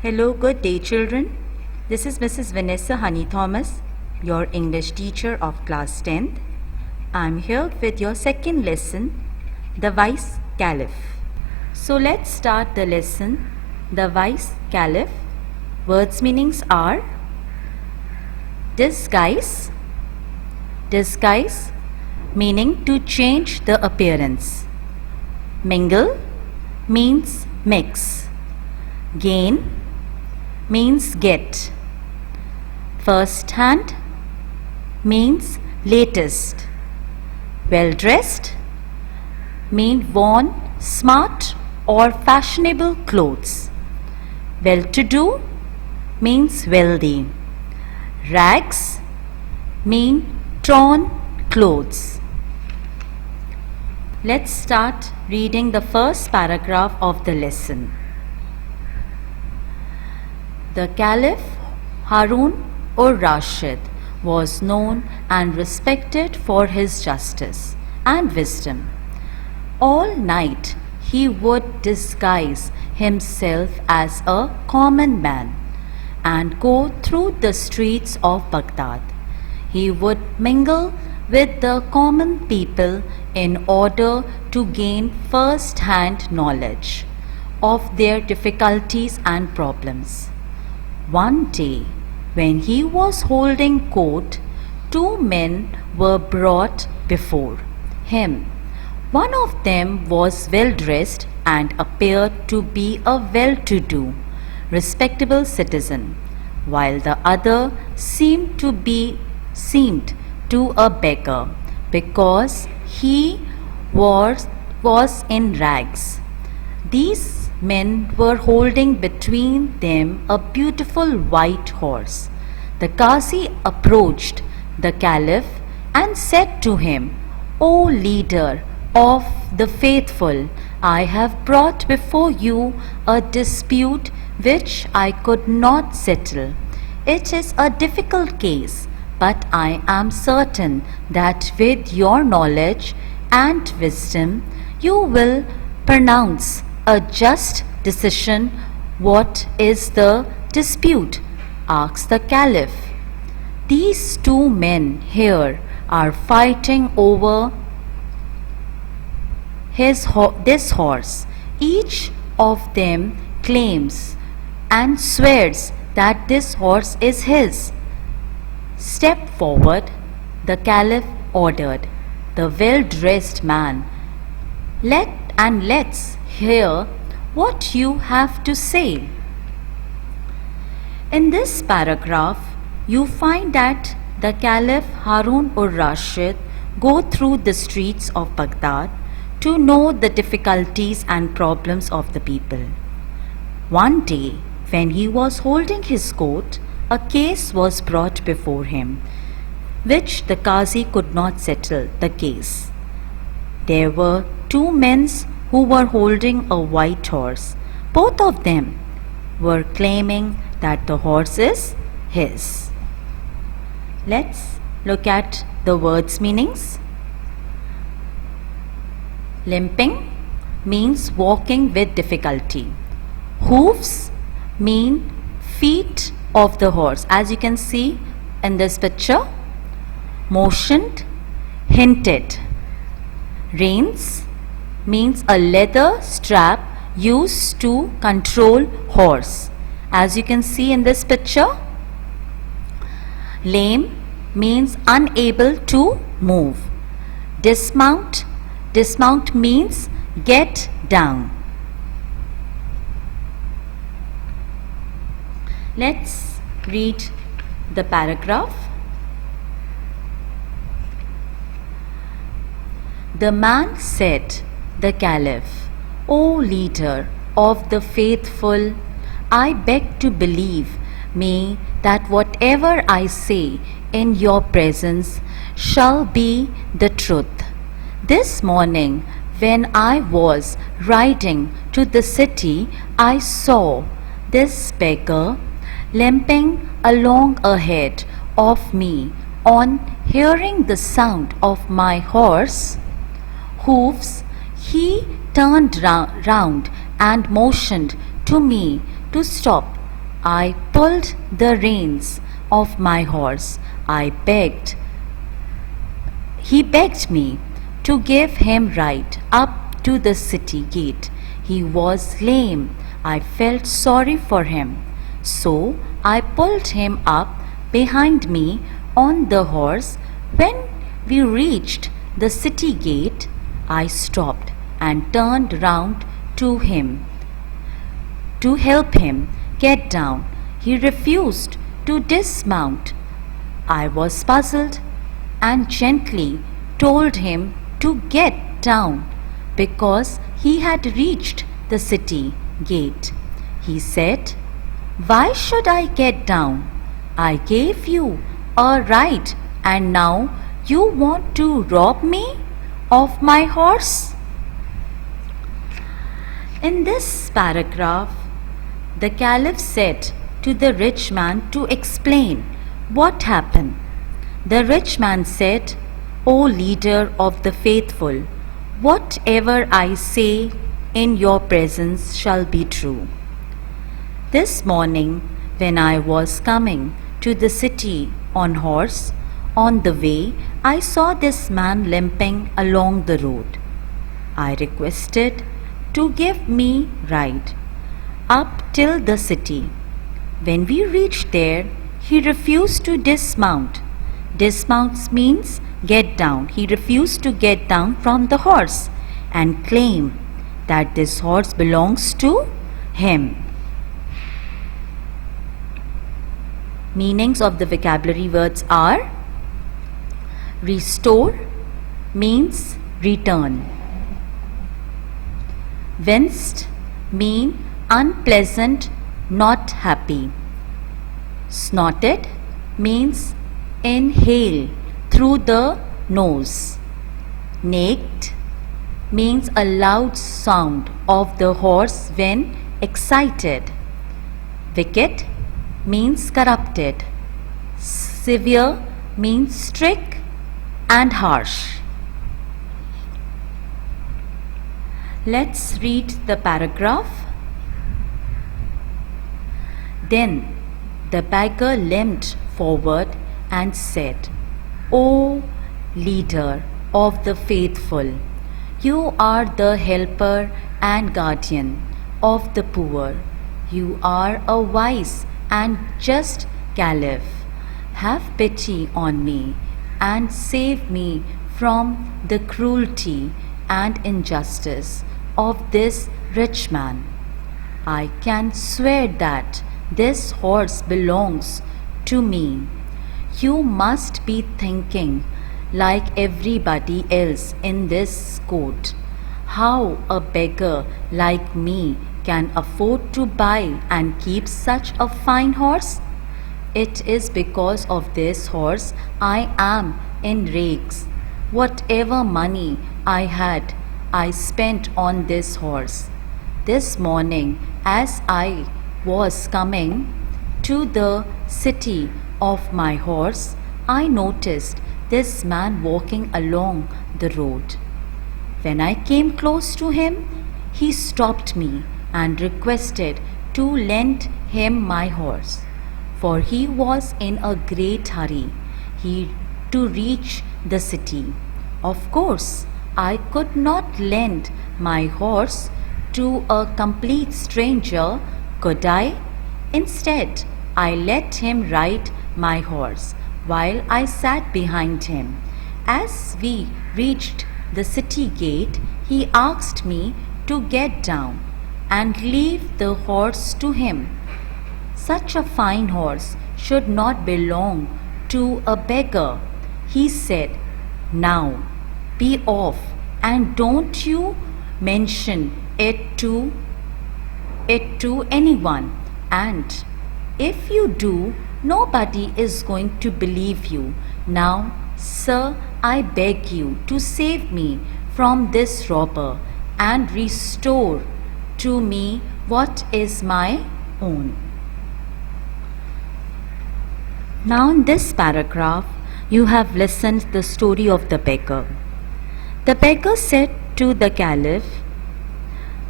Hello, good day, children. This is Mrs. Vanessa Honey Thomas, your English teacher of class 10th. I'm here with your second lesson, the Vice Caliph. So let's start the lesson, the Vice Caliph. Words meanings are disguise, disguise meaning to change the appearance. Mingle means mix. Gain means get. First hand means latest. Well dressed means worn smart or fashionable clothes. Well to do means wealthy. Rags mean torn clothes. Let's start reading the first paragraph of the lesson. The Caliph Harun-ur-Rashid was known and respected for his justice and wisdom. All night he would disguise himself as a common man and go through the streets of Baghdad. He would mingle with the common people in order to gain first-hand knowledge of their difficulties and problems. One day, when he was holding court, two men were brought before him. One of them was well dressed and appeared to be a well-to-do, respectable citizen, while the other seemed to a beggar because he was in rags. These men were holding between them a beautiful white horse. The Qazi approached the Caliph and said to him, "O leader of the faithful, I have brought before you a dispute which I could not settle. It is a difficult case, but I am certain that with your knowledge and wisdom you will pronounce a just decision." "What is the dispute?" asked the Caliph. "These two men here are fighting over this horse. Each of them claims and swears that this horse is his." "Step forward," the Caliph ordered the well-dressed man. Let's hear what you have to say." In this paragraph, you find that the Caliph Harun-ur-Rashid go through the streets of Baghdad to know the difficulties and problems of the people. One day, when he was holding his court, a case was brought before him, which the Qazi could not settle the case. There were two men who were holding a white horse. Both of them were claiming that the horse is his. Let's look at the words' meanings. Limping means walking with difficulty. Hoofs mean feet of the horse, as you can see in this picture. Motioned, hinted. Reins means a leather strap used to control horse, as you can see in this picture. Lame means unable to move. Dismount means get down. Let's read the paragraph. The man said, the Caliph, "O leader of the faithful, I beg to believe me that whatever I say in your presence shall be the truth. This morning, when I was riding to the city, I saw this beggar limping along ahead of me. On hearing the sound of my horse hoofs, he turned round and motioned to me to stop. I pulled the reins of my horse. He begged me to give him ride up to the city gate. He was lame. I felt sorry for him. So I pulled him up behind me on the horse. When we reached the city gate, I stopped and turned round to him to help him get down. He refused to dismount. I was puzzled and gently told him to get down because he had reached the city gate. He said, "Why should I get down? I gave you a ride and now you want to rob me of my horse?" In this paragraph, the Caliph said to the rich man to explain what happened. The rich man said, "O leader of the faithful, whatever I say in your presence shall be true. This morning, when I was coming to the city on horse, on the way I saw this man limping along the road. I requested to give me ride up till the city. When we reached there, he refused to dismount. Dismount means get down. He refused to get down from the horse and claim that this horse belongs to him." Meanings of the vocabulary words are: restore means return. Winced mean unpleasant, not happy. Snorted means inhale through the nose. Neighed means a loud sound of the horse when excited. Wicked means corrupted. Severe means strict and harsh. Let's read the paragraph. Then the beggar limped forward and said, "O leader of the faithful, you are the helper and guardian of the poor. You are a wise and just Caliph. Have pity on me and save me from the cruelty and injustice of this rich man. I can swear that this horse belongs to me. You must be thinking, like everybody else in this court, how a beggar like me can afford to buy and keep such a fine horse. It is because of this horse I am in rags. Whatever money I had, I spent on this horse. This morning, as I was coming to the city of my horse, I noticed this man walking along the road. When I came close to him, he stopped me and requested to lend him my horse, for he was in a great hurry to reach the city. Of course, I could not lend my horse to a complete stranger, could I? Instead, I let him ride my horse while I sat behind him. As we reached the city gate, he asked me to get down and leave the horse to him. Such a fine horse should not belong to a beggar. He said, "Now be off and don't you mention it to anyone. And if you do, nobody is going to believe you. Now, sir, I beg you to save me from this robber and restore to me what is my own." Now in this paragraph, you have listened the story of the beggar. The beggar said to the Caliph,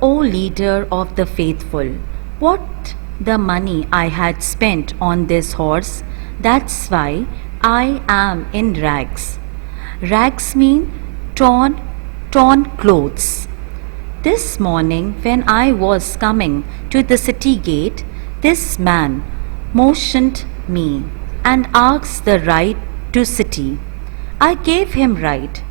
"O leader of the faithful, the money I had spent on this horse. That's why I am in rags. Rags mean torn, torn clothes. This morning, when I was coming to the city gate, this man motioned me and asked the right to city. I gave him right.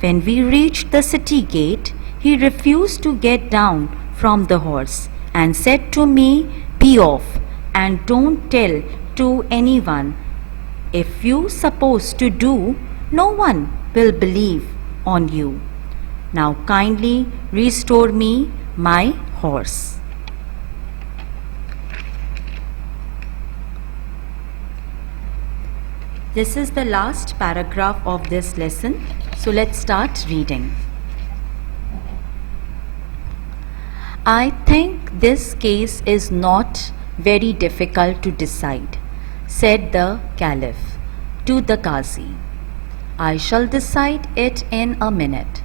When we reached the city gate, he refused to get down from the horse and said to me, "Be off and don't tell to anyone. If you suppose to do, no one will believe on you. Now kindly restore me my horse." This is the last paragraph of this lesson, so let's start reading. I think this case is not very difficult to decide, said the Caliph to the Qazi. I shall decide it in a minute.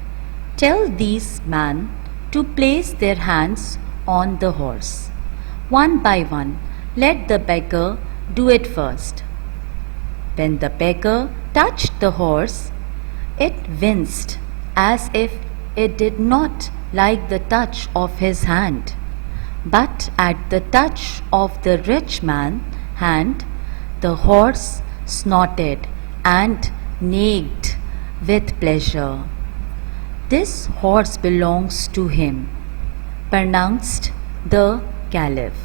Tell these men to place their hands on the horse. One by one, let the beggar do it first. When the beggar touched the horse, it winced as if it did not like the touch of his hand. But at the touch of the rich man's hand, the horse snorted and neighed with pleasure. "This horse belongs to him," pronounced the Caliph.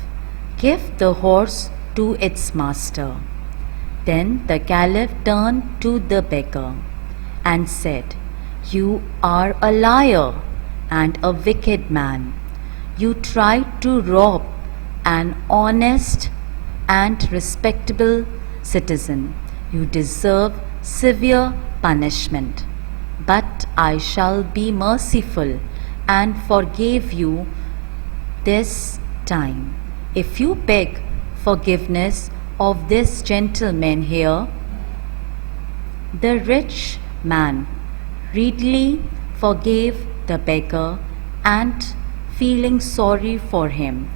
"Give the horse to its master." Then the Caliph turned to the beggar and said, "You are a liar and a wicked man. You tried to rob an honest and respectable citizen. You deserve severe punishment. But I shall be merciful and forgive you this time. If you beg forgiveness of this gentleman here." The rich man readily forgave the beggar and, feeling sorry for him,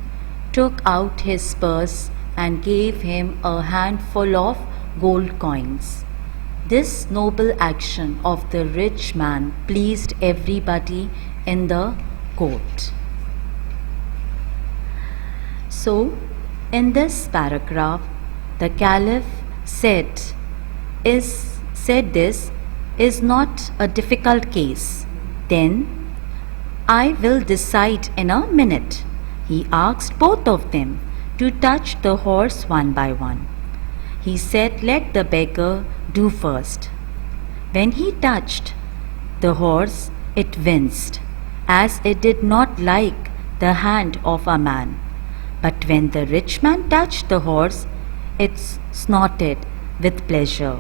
took out his purse and gave him a handful of gold coins. This noble action of the rich man pleased everybody in the court. So, in this paragraph, the Caliph said this is not a difficult case. Then, "I will decide in a minute." He asked both of them to touch the horse one by one. He said, "Let the beggar do first." When he touched the horse, it winced, as it did not like the hand of a man. But when the rich man touched the horse, it snorted with pleasure.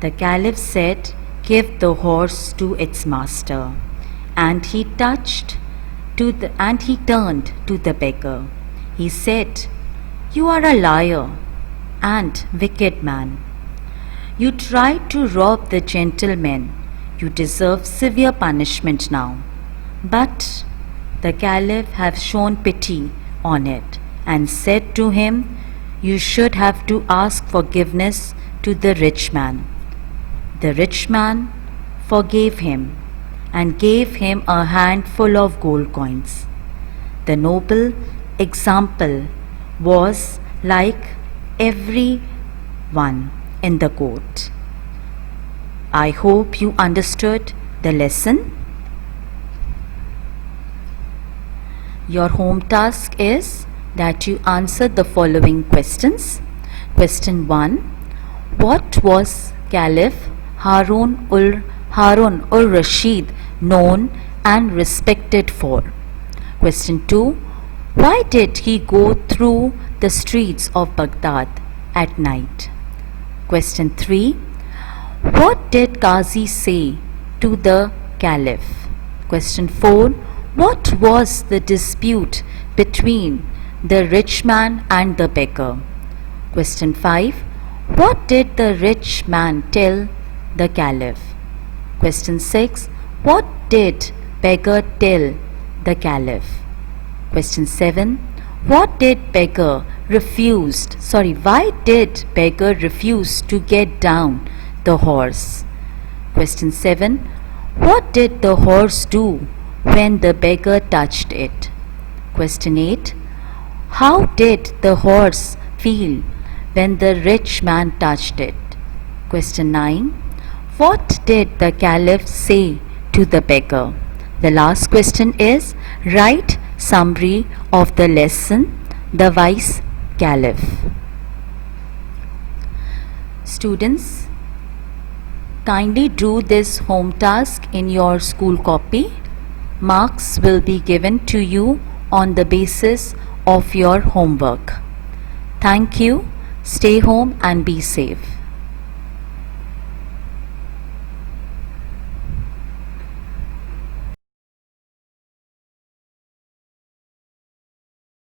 The Caliph said, "Give the horse to its master." And he turned to the beggar. He said, "You are a liar and wicked man. You tried to rob the gentleman. You deserve severe punishment now." But the Caliph have shown pity on it and said to him, "You should have to ask forgiveness to the rich man." The rich man forgave him and gave him a handful of gold coins. The noble example was like every one in the court. I hope you understood the lesson. Your home task is that you answer the following questions. Question 1. What was Caliph Harun ul-Rashid known and respected for? Question 2. Why did he go through the streets of Baghdad at night? Question 3. What did Qazi say to the Caliph? Question 4. What was the dispute between the rich man and the beggar? Question 5. What did the rich man tell the Caliph? Question 6. What did beggar tell the Caliph? Question 7. Why did beggar refuse to get down the horse? Question 7. What did the horse do when the beggar touched it? Question 8. How did the horse feel when the rich man touched it? Question 9. What did the caliph say to the beggar? The last question is, write summary of the lesson, The Wise Caliph. Students, kindly do this home task in your school copy. Marks will be given to you on the basis of your homework. Thank you. Stay home and be safe.